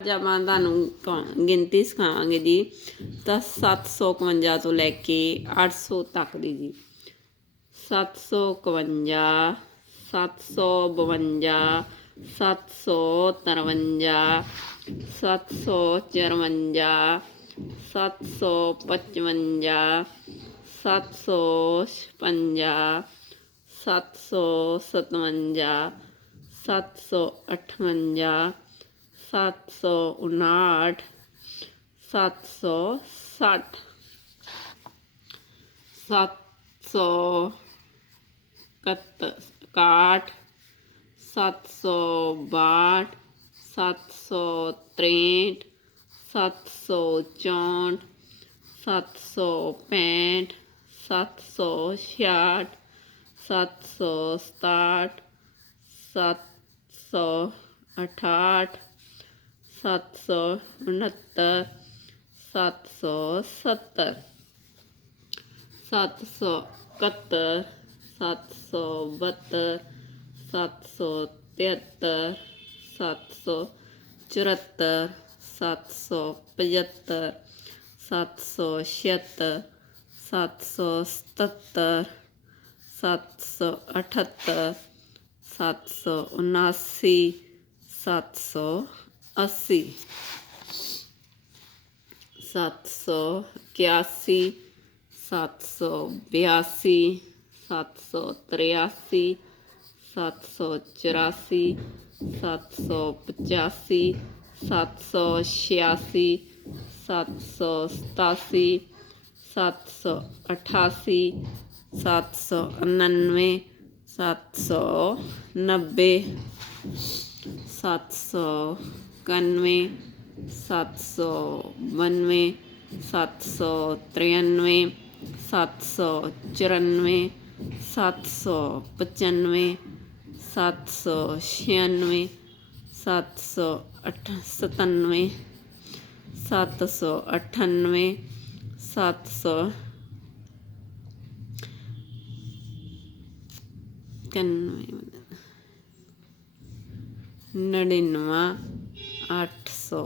ਅੱਜ ਆਪਾਂ ਤੁਹਾਨੂੰ ਕ- ਗਿਣਤੀ ਸਿਖਾਵਾਂਗੇ ਜੀ, ਤਾਂ 751 ਤੋਂ ਲੈ ਕੇ 800 ਤੱਕ ਦੀ ਜੀ। 751 752 753 754 755 756 757 758 सात सौ उनाहठ सात सौ साठ सात सौ काठ सात सौ बाट सात सौ त्रेंठ सात सौ चौंठ सात सौ पैंठ सात सौ छियाठ सात सौ सताहठ सात सौ अठाहठ ਸੱਤ ਸੌ ਉਣਹੱਤਰ ਸੱਤ ਸੌ ਸੱਤਰ ਸੱਤ ਸੌ ਇਕਹੱਤਰ ਸੱਤ ਸੌ ਬਹੱਤਰ ਸੱਤ ਸੌ ਤਿਹੱਤਰ ਸੱਤ ਸੌ ਚੁਹੱਤਰ ਸੱਤ ਸੌ ਪਝੱਤਰ ਸੱਤ ਸੌ ਛਿਹੱਤਰ ਸੱਤ ਸੌ ਸਤੱਤਰ ਸੱਤ ਸੌ ਅਠੱਤਰ ਸੱਤ ਸੌ ਉਨਾਸੀ ਸੱਤ ਸੌ अस्सी सात सौ इक्यासी सात सौ बयासी सात सौ तिरासी सात सौ चौरासी सात सौ पचासी सात सौ छियासी सात सौ सतासी सात सौ अठासी सात सौ अनानवे सात सौ नब्बे सात सौ इक्यानवे, सात सौ बानवे, सात सौ तिरानवे, सात सौ चौरानवे, सात सौ पचानवे, सात सौ छियानवे, सात सौ अठ सतानवे सात सौ अठानवे, सात सौ इक्यानवे, नड़िनवा आठ सौ